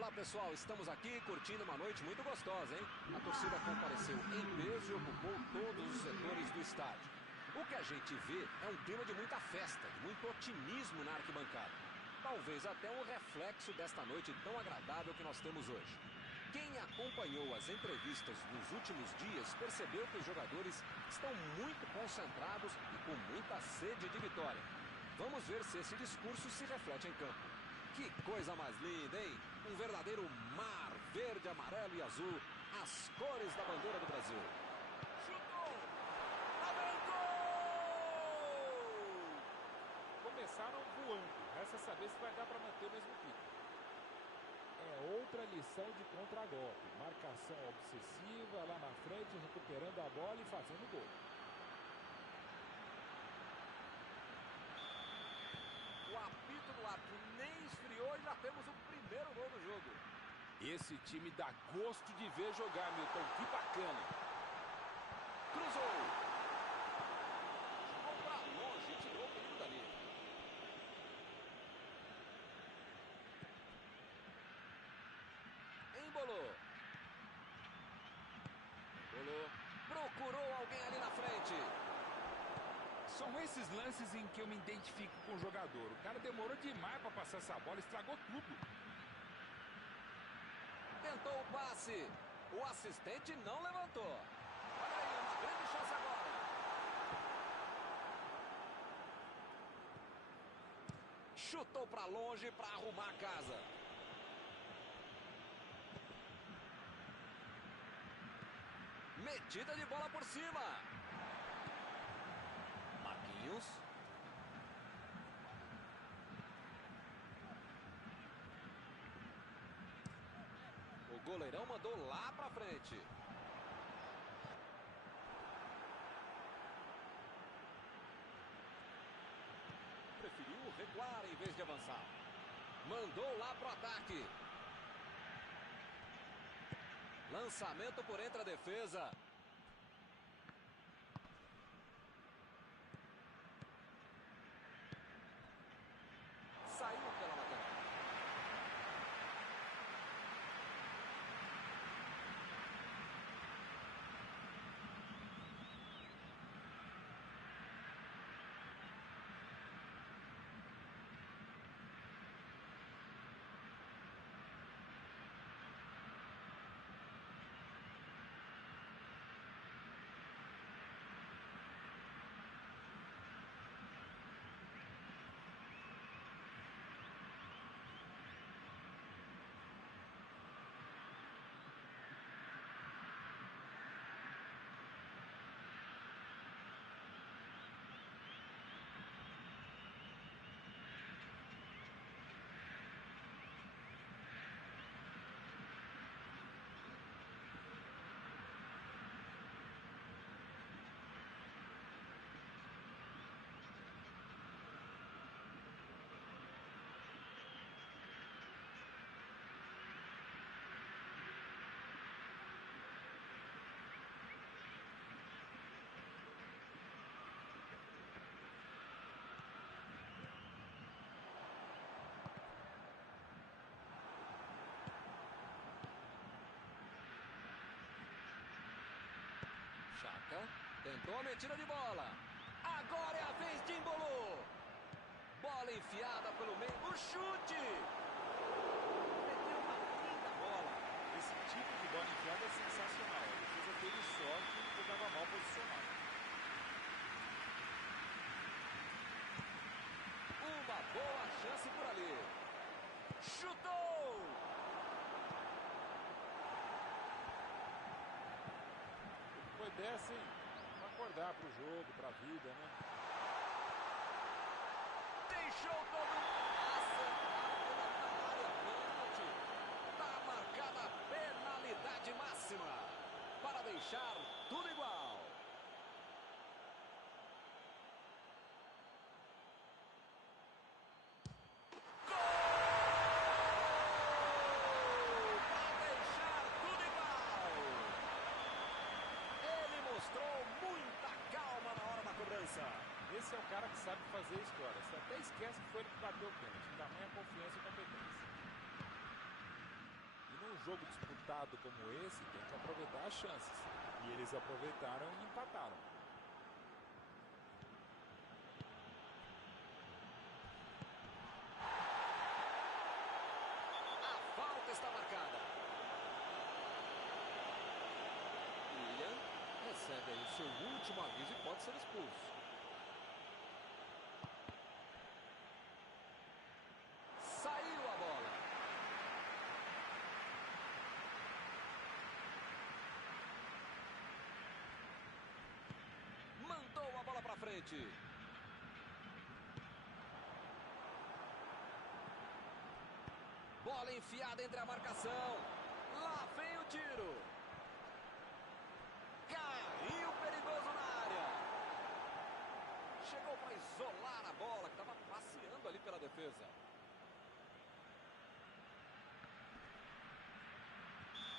Olá pessoal, estamos aqui curtindo uma noite muito gostosa, hein? A torcida compareceu em peso e ocupou todos os setores do estádio. O que a gente vê é um clima de muita festa, de muito otimismo na arquibancada. Talvez até um reflexo desta noite tão agradável que nós temos hoje. Quem acompanhou as entrevistas nos últimos dias percebeu que os jogadores estão muito concentrados e com muita sede de vitória. Vamos ver se esse discurso se reflete em campo. Que coisa mais linda, hein? Um verdadeiro mar verde, amarelo e azul, as cores da bandeira do Brasil. Chutou! Lá vem gol! Começaram voando. Resta saber se vai dar para manter o mesmo pique. É outra lição de contragolpe. Marcação obsessiva lá na frente, recuperando a bola e fazendo gol. O apito do árbitro nem esfriou e já temos o primeiro gol do jogo. Esse time dá gosto de ver jogar, Milton. Que bacana. Cruzou. Jogou pra longe, tirou o perigo dali. Embolou. Procurou alguém ali na frente. São esses lances em que eu me identifico com o jogador. O cara demorou demais para passar essa bola, estragou tudo. Tentou o passe. O assistente não levantou. Olha aí, uma grande chance agora. Chutou para longe para arrumar a casa. Metida de bola por cima. Marquinhos. O goleirão mandou lá pra frente. Preferiu recuar em vez de avançar. Mandou lá pro ataque. Lançamento por entre a defesa. Saiu pela lateral. Chaka tentou a metida de bola. Agora é a vez de Embolou. Bola enfiada pelo meio. O chute. Meteu uma linda bola. Esse tipo de bola enfiada é sensacional. A defesa teve sorte e estava mal posicionado. Uma boa chance por ali. Chutou. Foi dessa, hein? Pra acordar pro jogo, pra vida, né? Deixou todo mundo. Acertado na área. Pênalti. Tá marcada a penalidade máxima. Para deixar tudo igual. Esse é o cara que sabe fazer a história. Você até esquece que foi ele que bateu o pênalti. Tamanha confiança e competência. num jogo disputado como esse, tem que aproveitar as chances. E eles aproveitaram e empataram. A falta está marcada. William recebe aí o seu último aviso e pode ser expulso. Saiu a bola. Mandou a bola para frente. Bola enfiada entre a marcação. Lá vem o tiro. Carrinho perigoso na área. Chegou para isolar a bola, que estava passeando ali pela defesa.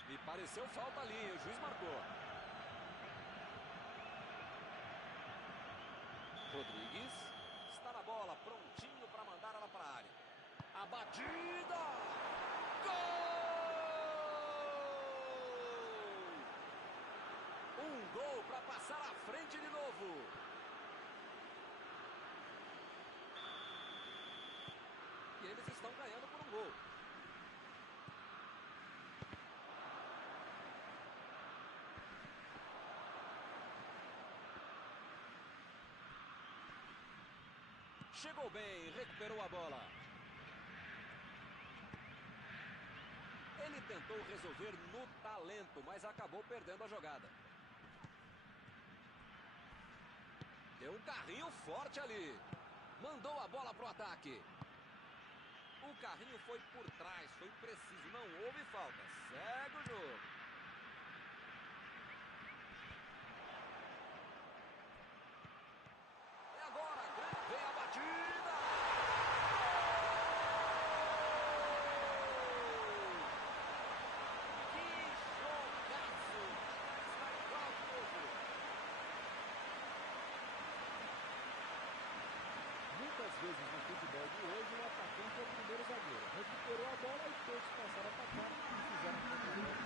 Me pareceu falta ali, o juiz marcou. Rodrigues está na bola, prontinho para mandar ela para a área. A batida! Gol! Um gol para passar à frente de novo. E eles estão ganhando por um gol. Chegou bem, recuperou a bola. Ele tentou resolver no talento, mas acabou perdendo a jogada. Deu um carrinho forte ali. Mandou a bola para o ataque. O carrinho foi por trás, foi preciso, não houve falta. Segue o jogo. E agora, vem a batida. Que jogaço! Está igual de novo. Muitas vezes no futebol de hoje, o atacante é o primeiro zagueiro. Recuperou a bola e todos passaram a atacar e fizeram um contra-ataque.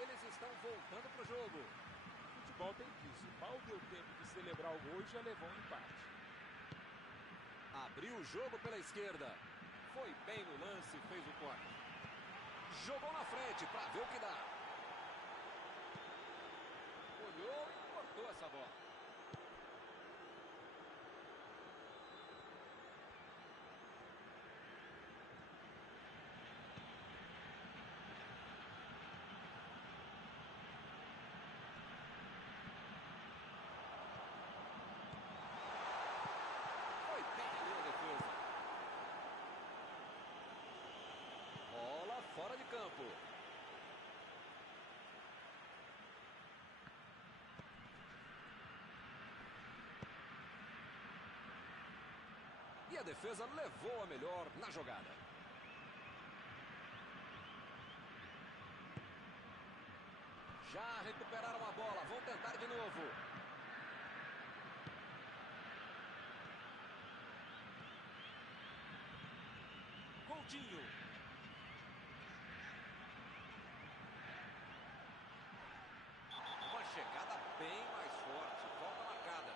Eles estão voltando para o jogo. O futebol tem disso. Mal deu tempo de celebrar o gol e já levou um empate. Abriu o jogo pela esquerda. Foi bem no lance e fez o corte. Jogou na frente para ver o que dá. Olhou e cortou essa bola. Foi bem ali a defesa. Bola fora de campo. E a defesa levou a melhor na jogada. Já recuperaram a bola, vão tentar de novo. Coutinho. Uma chegada bem mais forte, falta marcada.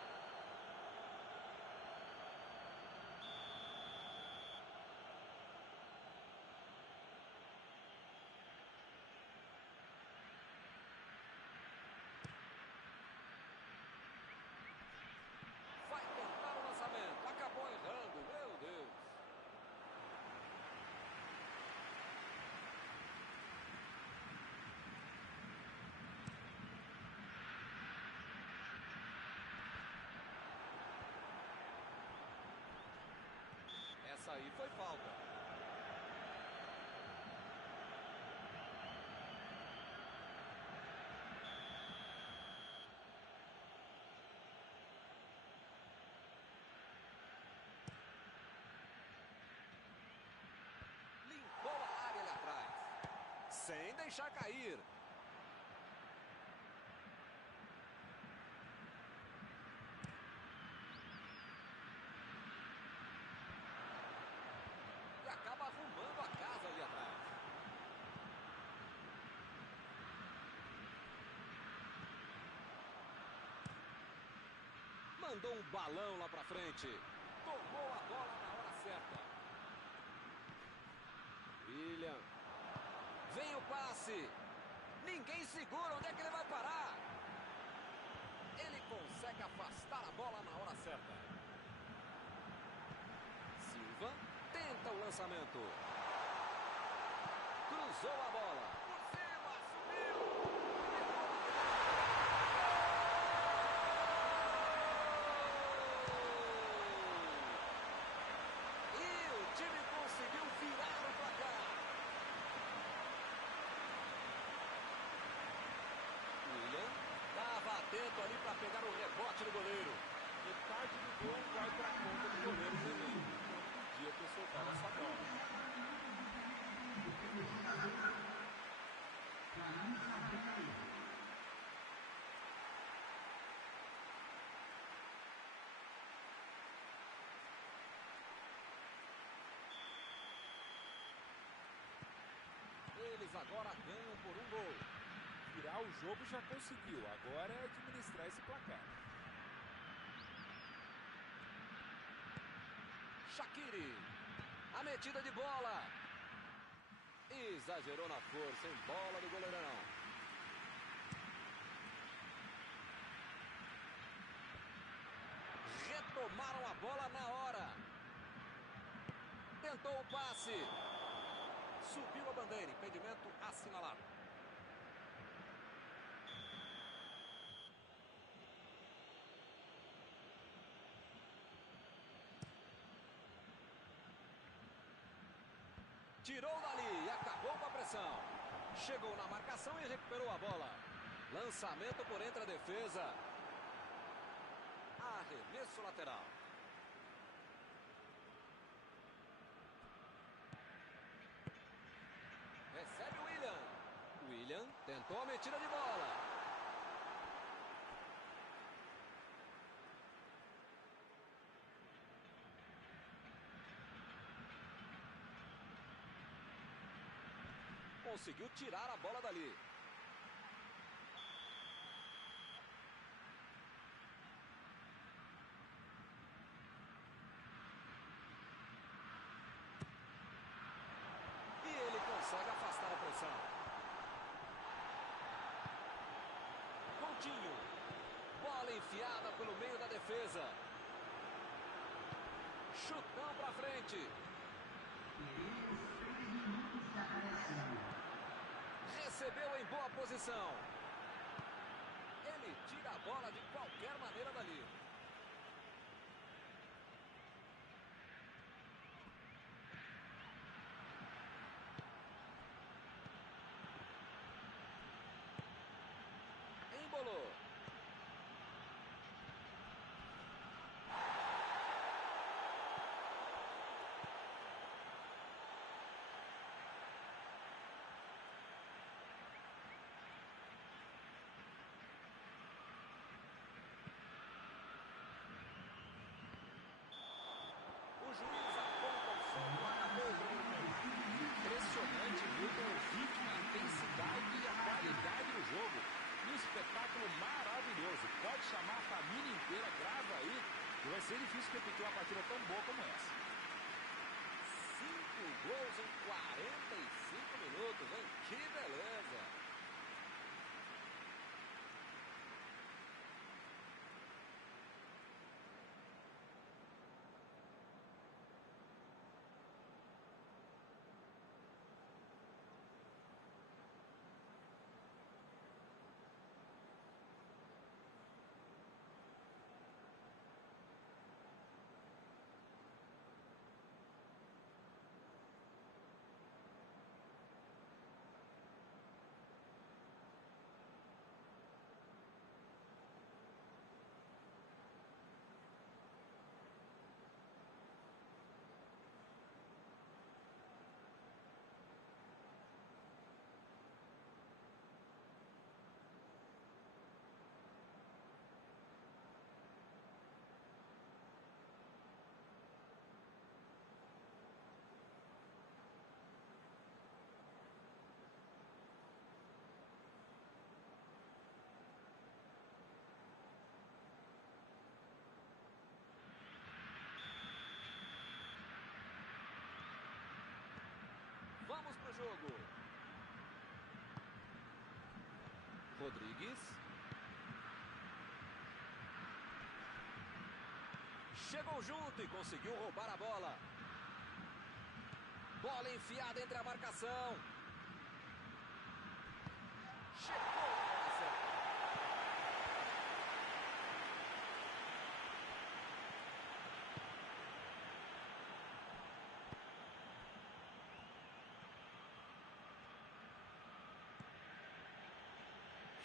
Vai tentar o lançamento, acabou errando, meu Deus. Essa aí foi falta. Limpou a área ali atrás. Sem deixar cair. Mandou um balão lá pra frente. Tocou a bola na hora certa. William. Vem o passe. Ninguém segura. Onde é que ele vai parar? Ele consegue afastar a bola na hora certa. Silva tenta o lançamento. Cruzou a bola. Por cima, subiu. E o time conseguiu virar o placar. William estava atento ali para pegar o rebote do goleiro. Metade do gol vai para a conta do goleiro também. Não podia ter soltado essa bola. Eles agora ganham por um gol. Virar o jogo já conseguiu. Agora é administrar esse placar. Shaqiri. A metida de bola. Exagerou na força, em bola do goleirão. Retomaram a bola na hora. Tentou o passe. Subiu a bandeira, impedimento assinalado. Tirou dali e acabou com a pressão. Chegou na marcação e recuperou a bola. Lançamento por entre a defesa. Arremesso lateral. Recebe o William. William tentou a metida de bola. Conseguiu tirar a bola dali. E ele consegue afastar a pressão. Coutinho. Bola enfiada pelo meio da defesa. Chutão pra frente. Recebeu em boa posição. Ele tira a bola de qualquer maneira dali. Embolou. O juiz aponta o som do acabou. Impressionante, Milton, o ritmo, a intensidade e a qualidade do jogo. Um espetáculo maravilhoso. Pode chamar a família inteira, grava aí, e vai ser difícil repetir uma partida tão boa como essa. 5 gols em 45 minutos, hein? Que beleza! jogo. Rodrigues. Chegou junto e conseguiu roubar a bola. Bola enfiada entre a marcação. Chegou a bola certa.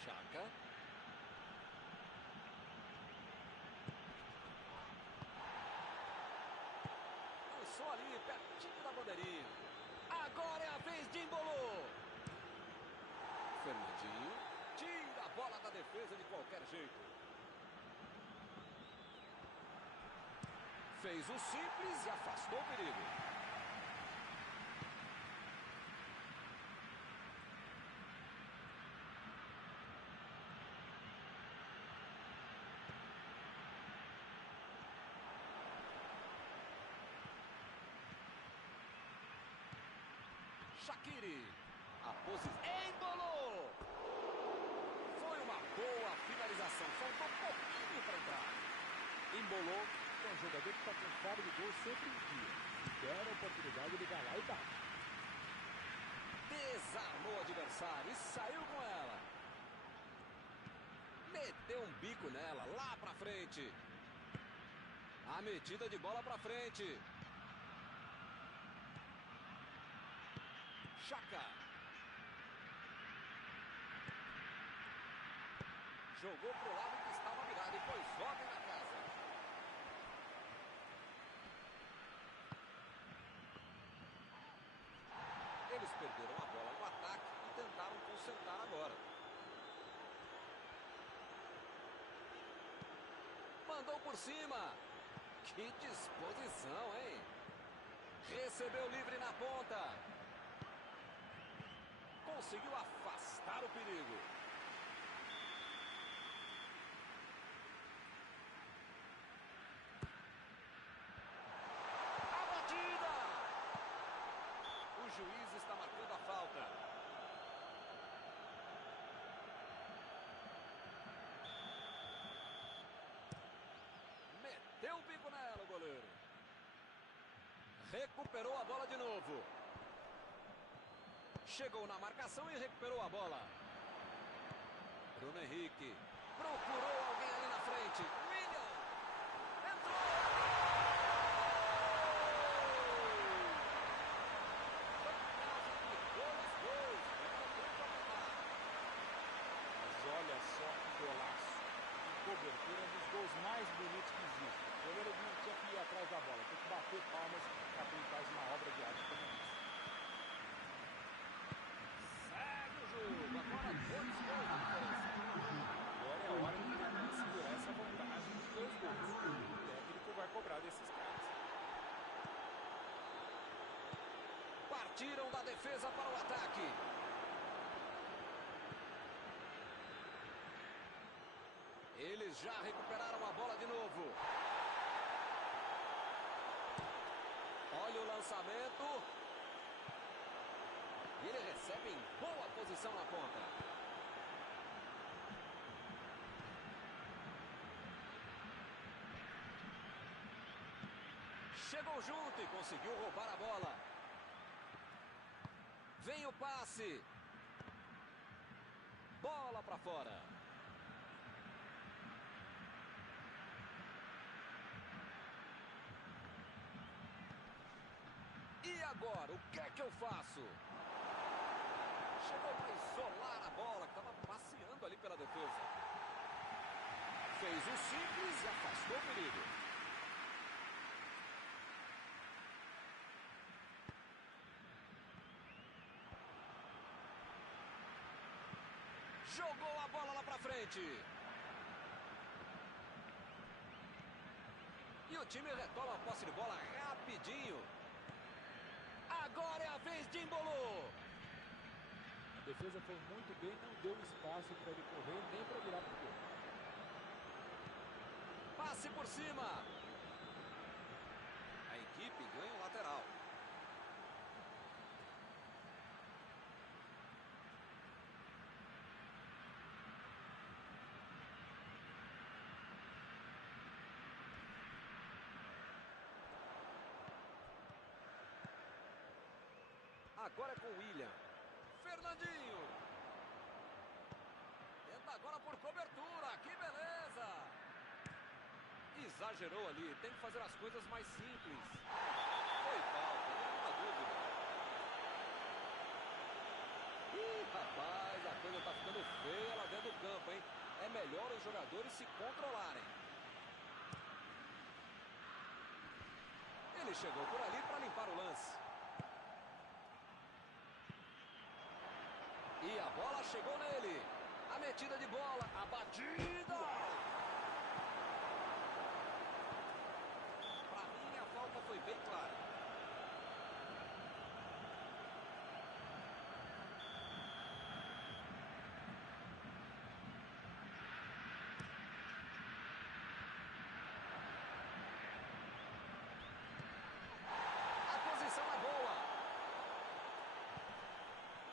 Chaka. Lançou ali, pertinho da bandeirinha. Agora é a vez de Embolo. Fernandinho tira a bola da defesa de qualquer jeito. Fez o simples e afastou o perigo. Shaqiri, a posição, Embolo! Foi uma boa finalização, faltou um pouquinho para entrar. Embolou, é um jogador que está com fome de gol sempre em dia. Se der a oportunidade, ele vai lá e bate. Desarmou o adversário e saiu com ela. Meteu um bico nela, lá pra frente. A metida de bola pra frente. Chaka. Jogou pro lado que estava virado e pôs ordem na casa. Eles perderam a bola no ataque e tentaram consertar agora. Mandou por cima. Que disposição, hein? Recebeu livre na ponta. Conseguiu afastar o perigo. A batida! O juiz está marcando a falta. Meteu o bico nela o goleiro. Recuperou a bola de novo. Chegou na marcação e recuperou a bola. Bruno Henrique procurou alguém ali na frente. William entrou. Foi quase que 2 gols. Mas olha só que golaço. Que cobertura, um dos gols mais bonitos que existe. O goleiro não tinha que ir atrás da bola, tem que bater palmas para quem faz uma obra de arte como essa. Agora 2 gols de diferença. Agora é hora de tentar segurar essa vantagem de 2 gols. O técnico vai cobrar desses caras. Partiram da defesa para o ataque. Eles já recuperaram a bola de novo. Olha o lançamento. E ele recebe em boa posição na ponta. Chegou junto e conseguiu roubar a bola. Vem o passe. Bola para fora. E agora, o que é que eu faço? Chegou para isolar a bola, que estava passeando ali pela defesa. Fez o simples e afastou o perigo. Jogou a bola lá para frente. E o time retoma a posse de bola rapidinho. Agora é a vez de Embolo. A defesa foi muito bem, não deu espaço para ele correr, nem para virar para o gol. Passe por cima. A equipe ganha o lateral. Agora é com o William. Fernandinho. Tenta agora por cobertura. Que beleza. Exagerou ali. Tem que fazer as coisas mais simples. Foi falta, nenhuma dúvida. Ih, rapaz, a coisa tá ficando feia lá dentro do campo, hein? É melhor os jogadores se controlarem. Ele chegou por ali para limpar o lance. E a bola chegou nele. A metida de bola, a batida. Para mim, a falta foi bem clara.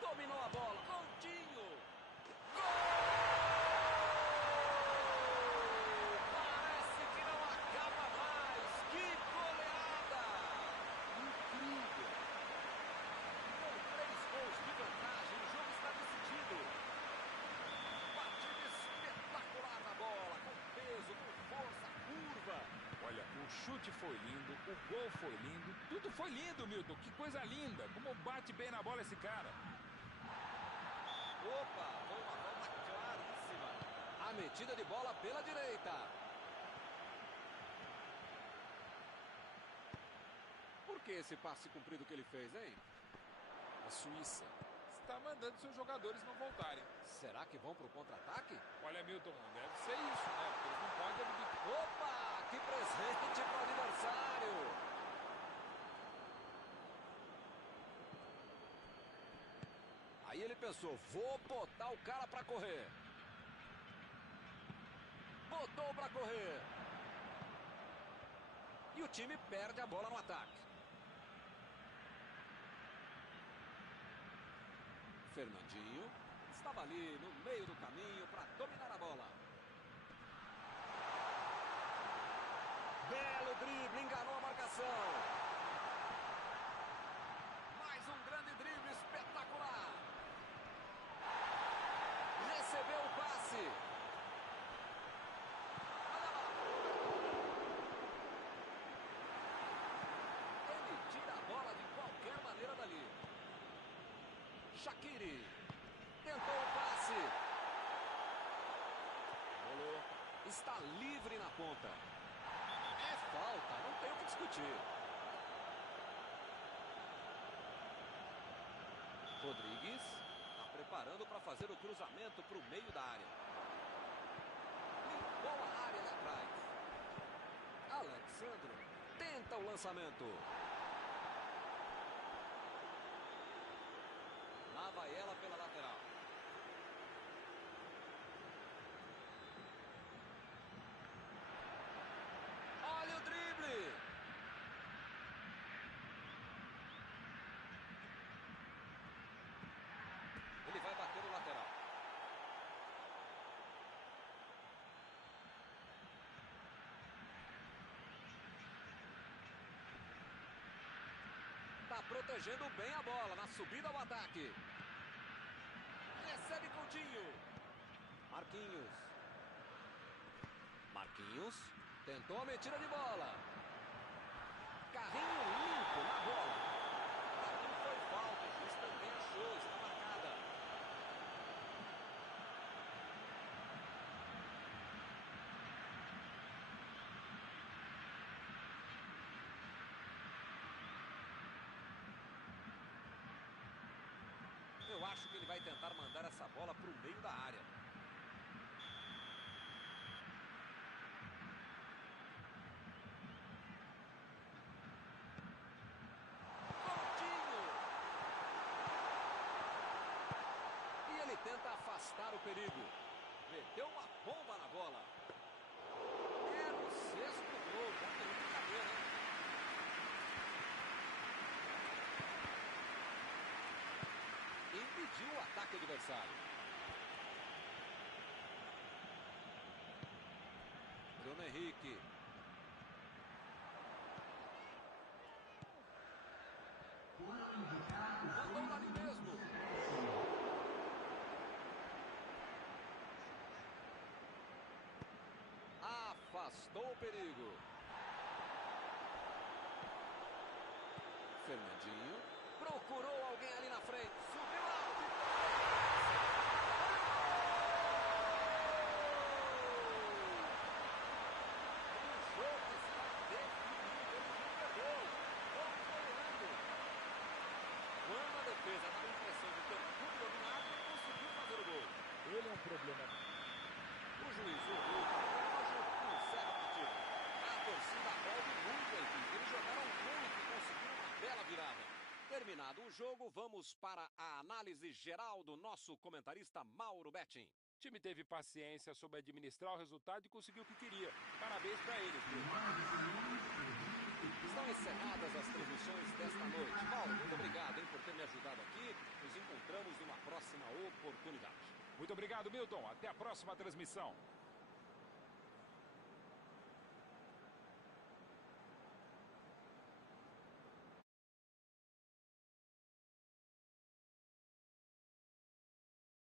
Dominou a bola, Coutinho. Gol! Parece que não acaba mais. Que goleada! Incrível! Com 3 gols de vantagem, o jogo está decidido. Batida espetacular na bola, com peso, com força, curva. Olha, o chute foi lindo, o gol foi lindo, tudo foi lindo, Milton. Que coisa linda, como bate bem na bola esse cara. Opa, foi uma falta claríssima. A metida de bola pela direita. Por que esse passe comprido que ele fez, hein? A Suíça está mandando seus jogadores não voltarem. Será que vão para o contra-ataque? Olha, Milton, deve ser isso, né? Porque eles não podem abdicar. Opa, que presente para o adversário. Aí ele pensou, vou botar o cara para correr. Botou para correr. E o time perde a bola no ataque. Fernandinho estava ali no meio do caminho para dominar a bola. Belo drible, enganou a marcação. Mais um grande drible espetacular. Recebeu o passe. Olha lá. Ele tira a bola de qualquer maneira dali. Shaqiri tentou o passe. Rolou. Está livre na ponta. É falta, não tem o que discutir. Rodrigues está preparando para fazer o cruzamento para o meio da área. Limpou a área ali atrás. Alexandro tenta o lançamento. Lá vai ela pela lateral. Olha o drible. Ele vai bater no lateral. Está protegendo bem a bola na subida ao ataque. Recebe Coutinho. Marquinhos. Marquinhos tentou a metida de bola. Carrinho limpo na bola. Aqui foi falta, o juiz também achou, está marcada. Eu acho que ele vai tentar mandar essa bola para o meio da área. Coutinho! E ele tenta afastar o perigo. Meteu uma bomba na bola. É o 6º gol, já tem brincadeira, hein? Impediu o ataque adversário. Bruno Henrique. Mandou na afastou o perigo. Fernandinho procurou alguém ali na frente. Subiu alto e o jogo está definido. Ele não pegou. Vamos goleando. Quando a defesa dá a impressão de ter tudo dominado, ele conseguiu fazer o gol. Ele é um problema. O juiz ouviu o relógio e encerra a partida. A torcida aplaude muito a equipe. Eles jogaram muito e conseguiram uma bela virada. Terminado o jogo, vamos para a análise geral do nosso comentarista Mauro Betting. O time teve paciência, soube administrar o resultado e conseguiu o que queria. Parabéns para eles, viu? Estão encerradas as transmissões desta noite. Mauro, muito obrigado, por ter me ajudado aqui. Nos encontramos numa próxima oportunidade. Muito obrigado, Milton. Até a próxima transmissão.